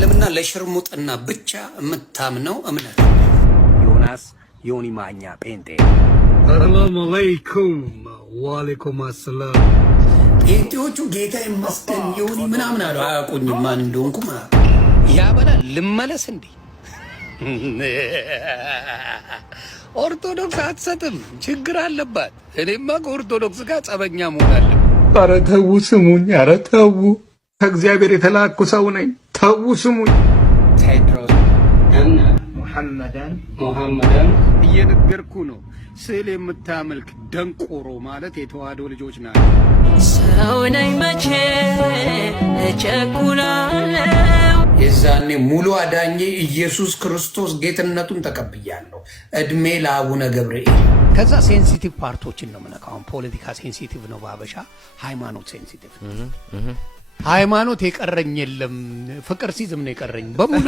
እስልምና ለሽርሙጥና ብቻ የምታምነው እምነት። ዮናስ ዮኒ ማኛ ጴንጤ። ሰላም አለይኩም። ወአለይኩም አሰላም። ጴንጤዎቹ ጌታ ይመስገን ዮኒ ምናምን አሉ። አያውቁኝም ማን እንደሆንኩ ያበላል። ልመለስ እንዴ? ኦርቶዶክስ አትሰጥም፣ ችግር አለባት። እኔማ ከኦርቶዶክስ ጋር ጸበኛ መሆን አለብን። ኧረ ተው ስሙኝ፣ ኧረ ተው፣ ከእግዚአብሔር የተላኩ ሰው ነኝ፣ ተው ስሙኝ። ቴድሮስ እና ሙሐመድን እየነገርኩ ነው። ስዕል የምታመልክ ደንቆሮ ማለት የተዋህዶ ልጆች ናቸው። ሰው ነኝ መቼ እቸኩላለሁ። የዛኔ ሙሉ አዳኜ ኢየሱስ ክርስቶስ ጌትነቱን ተቀብያለሁ። እድሜ ለአቡነ ገብርኤል። ከዛ ሴንሲቲቭ ፓርቶችን ነው የምነካው። ፖለቲካ ሴንሲቲቭ ነው በሀበሻ፣ ሃይማኖት ሴንሲቲቭ። ሃይማኖት የቀረኝ የለም፣ ፍቅር ሲዝም ነው የቀረኝ በሙሉ